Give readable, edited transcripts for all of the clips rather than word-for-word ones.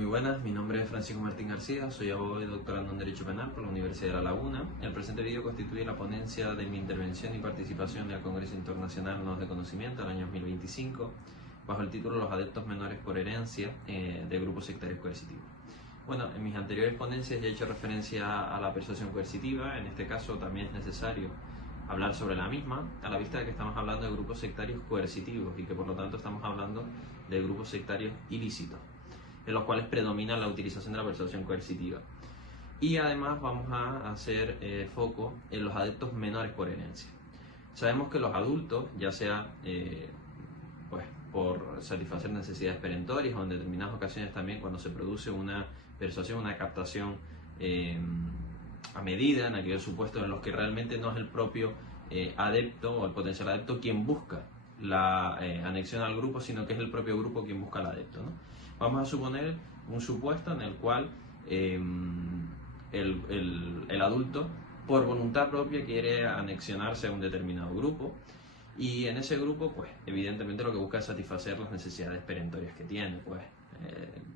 Muy buenas, mi nombre es Francisco Martín García, soy abogado y doctorando en Derecho Penal por la Universidad de La Laguna. El presente vídeo constituye la ponencia de mi intervención y participación en el Congreso Internacional Nodos de Conocimiento del año 2025, bajo el título Los adeptos menores por herencia de grupos sectarios coercitivos. Bueno, en mis anteriores ponencias ya he hecho referencia a la persuasión coercitiva. En este caso también es necesario hablar sobre la misma, a la vista de que estamos hablando de grupos sectarios coercitivos y que por lo tanto estamos hablando de grupos sectarios ilícitos, en los cuales predomina la utilización de la persuasión coercitiva. Y además vamos a hacer foco en los adeptos menores por herencia. Sabemos que los adultos, ya sea pues por satisfacer necesidades perentorias o en determinadas ocasiones también cuando se produce una persuasión, una captación a medida, en aquellos supuestos en los que realmente no es el propio adepto o el potencial adepto quien busca la anexión al grupo, sino que es el propio grupo quien busca al adepto, ¿no? Vamos a suponer un supuesto en el cual el adulto por voluntad propia quiere anexionarse a un determinado grupo, y en ese grupo pues evidentemente lo que busca es satisfacer las necesidades perentorias que tiene, pues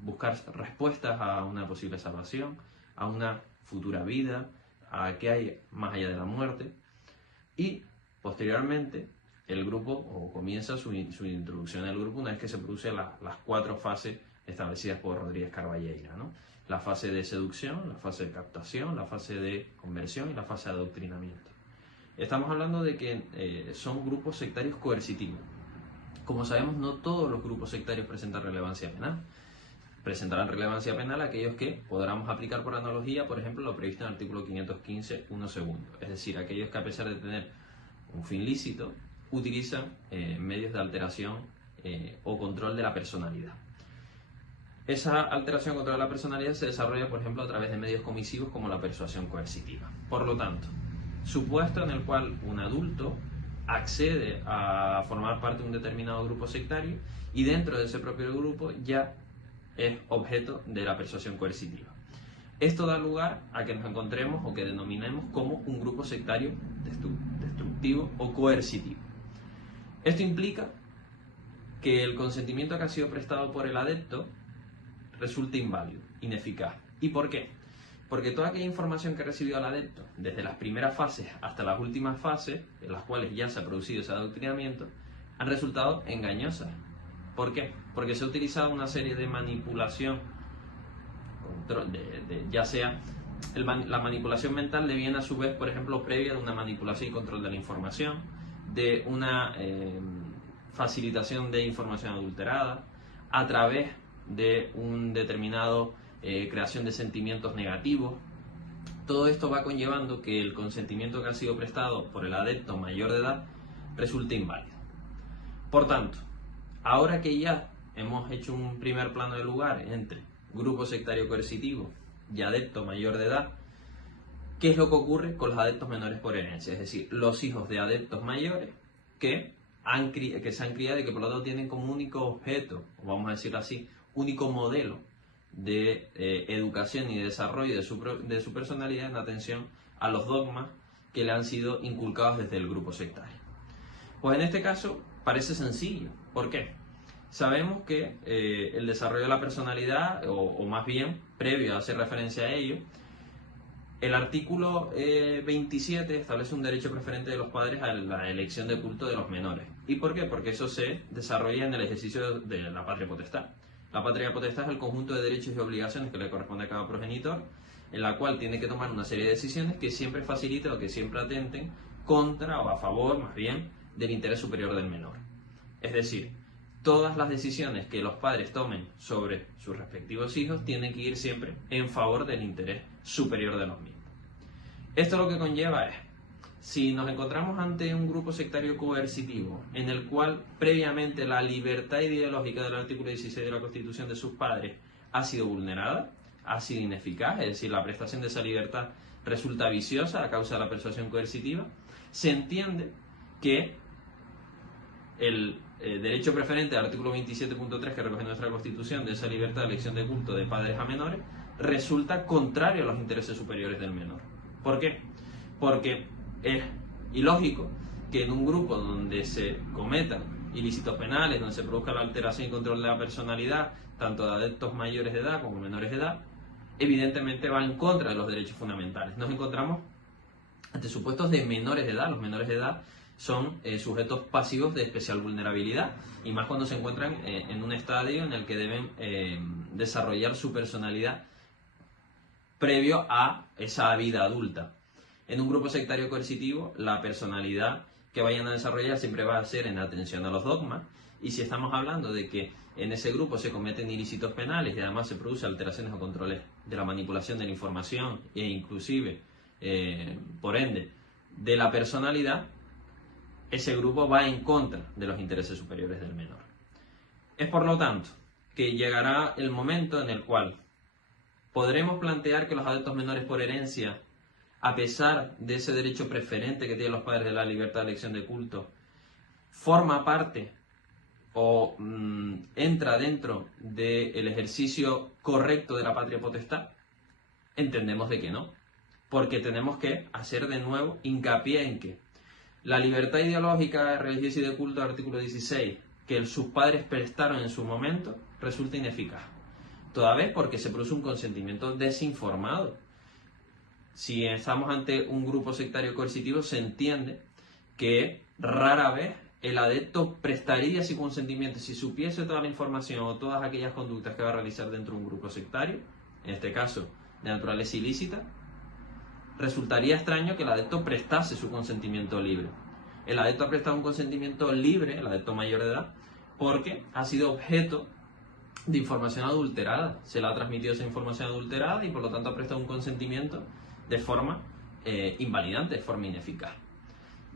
buscar respuestas a una posible salvación, a una futura vida, a qué hay más allá de la muerte, y posteriormente el grupo o comienza su introducción al grupo una vez que se producen las cuatro fases establecidas por Rodríguez Carballeira, ¿no? La fase de seducción, la fase de captación, la fase de conversión y la fase de adoctrinamiento. Estamos hablando de que son grupos sectarios coercitivos. Como sabemos, no todos los grupos sectarios presentan relevancia penal. Presentarán relevancia penal aquellos que podamos aplicar por analogía, por ejemplo, lo previsto en el artículo 515, 1 segundo. Es decir, aquellos que a pesar de tener un fin lícito, utilizan medios de alteración o control de la personalidad. Esa alteración o control de la personalidad se desarrolla, por ejemplo, a través de medios comisivos como la persuasión coercitiva. Por lo tanto, supuesto en el cual un adulto accede a formar parte de un determinado grupo sectario y dentro de ese propio grupo ya es objeto de la persuasión coercitiva. Esto da lugar a que nos encontremos o que denominemos como un grupo sectario destructivo o coercitivo. Esto implica que el consentimiento que ha sido prestado por el adepto resulta inválido, ineficaz. ¿Y por qué? Porque toda aquella información que ha recibido el adepto, desde las primeras fases hasta las últimas fases, en las cuales ya se ha producido ese adoctrinamiento, han resultado engañosas. ¿Por qué? Porque se ha utilizado una serie de manipulación, ya sea la manipulación mental deviene a su vez, por ejemplo, previa de una manipulación y control de la información, de una facilitación de información adulterada, a través de un determinado creación de sentimientos negativos. Todo esto va conllevando que el consentimiento que ha sido prestado por el adepto mayor de edad resulte inválido. Por tanto, ahora que ya hemos hecho un primer plano de lugar entre grupo sectario coercitivo y adepto mayor de edad, ¿qué es lo que ocurre con los adeptos menores por herencia? Es decir, los hijos de adeptos mayores que se han criado y que por lo tanto tienen como único objeto, o vamos a decirlo así, único modelo de educación y de desarrollo de su personalidad en atención a los dogmas que le han sido inculcados desde el grupo sectario. Pues en este caso parece sencillo. ¿Por qué? Sabemos que el desarrollo de la personalidad, o más bien, previo a hacer referencia a ello, el artículo 27 establece un derecho preferente de los padres a la elección de culto de los menores. ¿Y por qué? Porque eso se desarrolla en el ejercicio de la patria potestad. La patria potestad es el conjunto de derechos y obligaciones que le corresponde a cada progenitor, en la cual tiene que tomar una serie de decisiones que siempre faciliten o que siempre atenten contra o a favor, más bien, del interés superior del menor. Es decir, todas las decisiones que los padres tomen sobre sus respectivos hijos tienen que ir siempre en favor del interés superior de los mismos. Esto lo que conlleva es, si nos encontramos ante un grupo sectario coercitivo en el cual previamente la libertad ideológica del artículo 16 de la Constitución de sus padres ha sido vulnerada, ha sido ineficaz, es decir, la prestación de esa libertad resulta viciosa a causa de la persuasión coercitiva, se entiende que el derecho preferente del artículo 27.3 que recoge nuestra Constitución de esa libertad de elección de culto de padres a menores resulta contrario a los intereses superiores del menor. ¿Por qué? Porque es ilógico que en un grupo donde se cometan ilícitos penales, donde se produzca la alteración y control de la personalidad, tanto de adeptos mayores de edad como menores de edad, evidentemente va en contra de los derechos fundamentales. Nos encontramos ante supuestos de menores de edad. Los menores de edad son sujetos pasivos de especial vulnerabilidad, y más cuando se encuentran en un estadio en el que deben desarrollar su personalidad previo a esa vida adulta. En un grupo sectario coercitivo, la personalidad que vayan a desarrollar siempre va a ser en atención a los dogmas, y si estamos hablando de que en ese grupo se cometen ilícitos penales y además se producen alteraciones o controles de la manipulación de la información e inclusive, por ende, de la personalidad, ese grupo va en contra de los intereses superiores del menor. Es por lo tanto que llegará el momento en el cual podremos plantear que los adeptos menores por herencia, a pesar de ese derecho preferente que tienen los padres de la libertad de elección de culto, forma parte o entra dentro del ejercicio correcto de la patria potestad. Entendemos de que no, porque tenemos que hacer de nuevo hincapié en que la libertad ideológica, religiosa y de culto, artículo 16, que sus padres prestaron en su momento, resulta ineficaz. Toda vez porque se produce un consentimiento desinformado. Si estamos ante un grupo sectario coercitivo, se entiende que rara vez el adepto prestaría su consentimiento si supiese toda la información o todas aquellas conductas que va a realizar dentro de un grupo sectario, en este caso de naturaleza ilícita. Resultaría extraño que el adepto prestase su consentimiento libre. El adepto ha prestado un consentimiento libre, el adepto mayor de edad, porque ha sido objeto de información adulterada. Se le ha transmitido esa información adulterada y por lo tanto ha prestado un consentimiento de forma invalidante, de forma ineficaz.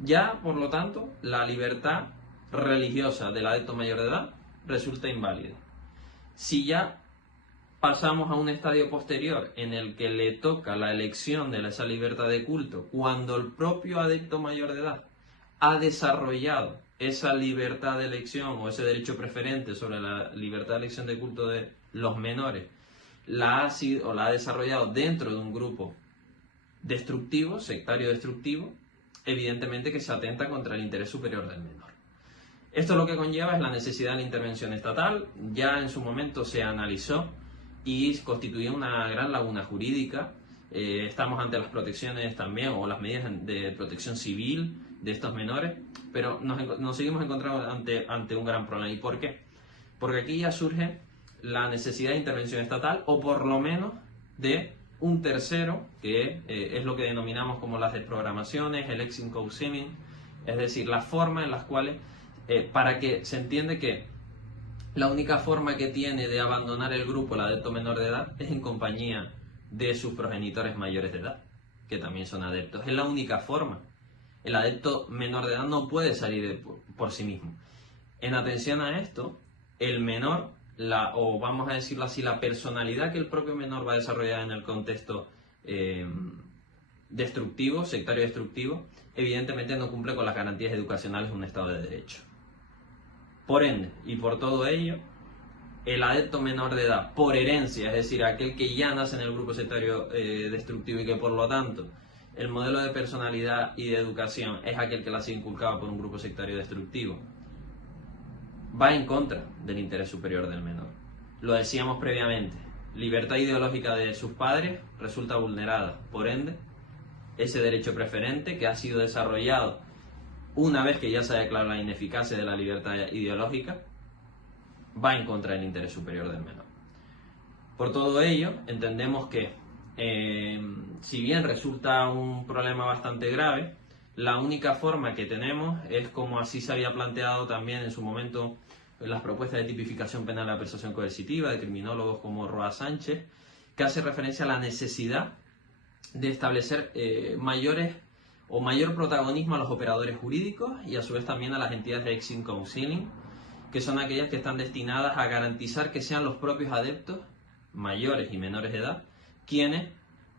Ya, por lo tanto, la libertad religiosa del adepto mayor de edad resulta inválida. Si ya pasamos a un estadio posterior en el que le toca la elección de esa libertad de culto, cuando el propio adepto mayor de edad ha desarrollado esa libertad de elección o ese derecho preferente sobre la libertad de elección de culto de los menores, la ha desarrollado dentro de un grupo destructivo, sectario destructivo, evidentemente que se atenta contra el interés superior del menor. Esto lo que conlleva es la necesidad de la intervención estatal. Ya en su momento se analizó y constituía una gran laguna jurídica. Estamos ante las protecciones también, o las medidas de protección civil de estos menores, pero nos seguimos encontrando ante un gran problema. ¿Y por qué? Porque aquí ya surge la necesidad de intervención estatal, o por lo menos de un tercero, que es lo que denominamos como las desprogramaciones, el exit counseling, es decir, la forma en las cuales, para que se entiende que la única forma que tiene de abandonar el grupo, el adepto menor de edad, es en compañía de sus progenitores mayores de edad, que también son adeptos. Es la única forma. El adepto menor de edad no puede salir por sí mismo. En atención a esto, el menor, o vamos a decirlo así, la personalidad que el propio menor va a desarrollar en el contexto destructivo, sectario destructivo, evidentemente no cumple con las garantías educacionales de un Estado de Derecho. Por ende, y por todo ello, el adepto menor de edad, por herencia, es decir, aquel que ya nace en el grupo sectario destructivo y que por lo tanto el modelo de personalidad y de educación es aquel que la ha sido inculcado por un grupo sectario destructivo, va en contra del interés superior del menor. Lo decíamos previamente, libertad ideológica de sus padres resulta vulnerada. Por ende, ese derecho preferente que ha sido desarrollado una vez que ya se ha declarado la ineficacia de la libertad ideológica, va en contra del interés superior del menor. Por todo ello, entendemos que, si bien resulta un problema bastante grave, la única forma que tenemos es, como así se había planteado también en su momento en las propuestas de tipificación penal de la persuasión coercitiva de criminólogos como Roa Sánchez, que hace referencia a la necesidad de establecer mayor protagonismo a los operadores jurídicos y a su vez también a las entidades de exit counseling, que son aquellas que están destinadas a garantizar que sean los propios adeptos, mayores y menores de edad, quienes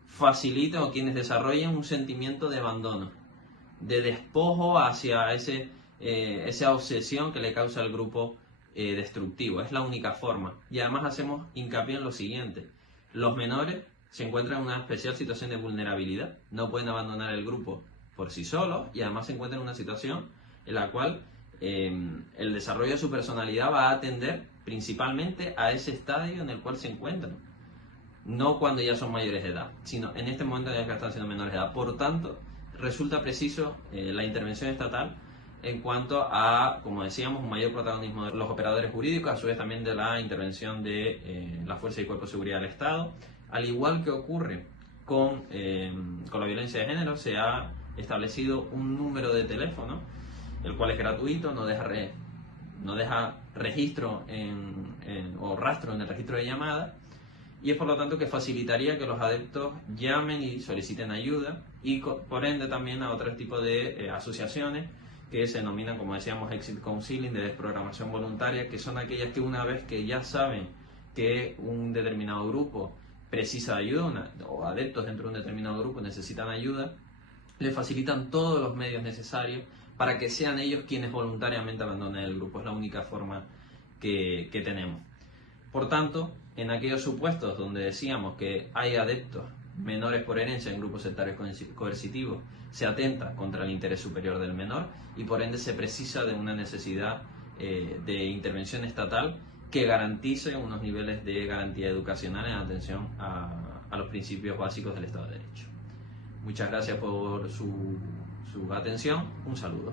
faciliten o quienes desarrollen un sentimiento de abandono, de despojo hacia esa obsesión que le causa al grupo destructivo. Es la única forma. Y además hacemos hincapié en lo siguiente: los menores se encuentran en una especial situación de vulnerabilidad, no pueden abandonar el grupo por sí solos y además se encuentran en una situación en la cual el desarrollo de su personalidad va a atender principalmente a ese estadio en el cual se encuentran. No cuando ya son mayores de edad, sino en este momento en el que están siendo menores de edad. Por tanto, resulta preciso la intervención estatal en cuanto a, como decíamos, un mayor protagonismo de los operadores jurídicos, a su vez también de la intervención de la Fuerza y Cuerpo de Seguridad del Estado. Al igual que ocurre con la violencia de género, se ha establecido un número de teléfono, el cual es gratuito, no deja registro o rastro en el registro de llamada, y es por lo tanto que facilitaría que los adeptos llamen y soliciten ayuda, y por ende también a otro tipo de asociaciones que se denominan, como decíamos, Exit Counseling, de desprogramación voluntaria, que son aquellas que una vez que ya saben que un determinado grupo precisa ayuda, o adeptos dentro de un determinado grupo necesitan ayuda, le facilitan todos los medios necesarios para que sean ellos quienes voluntariamente abandonen el grupo. Es la única forma que tenemos. Por tanto, en aquellos supuestos donde decíamos que hay adeptos menores por herencia en grupos sectarios coercitivos, se atenta contra el interés superior del menor y por ende se precisa de una necesidad de intervención estatal que garantice unos niveles de garantía educacional en atención a los principios básicos del Estado de Derecho. Muchas gracias por su atención. Un saludo.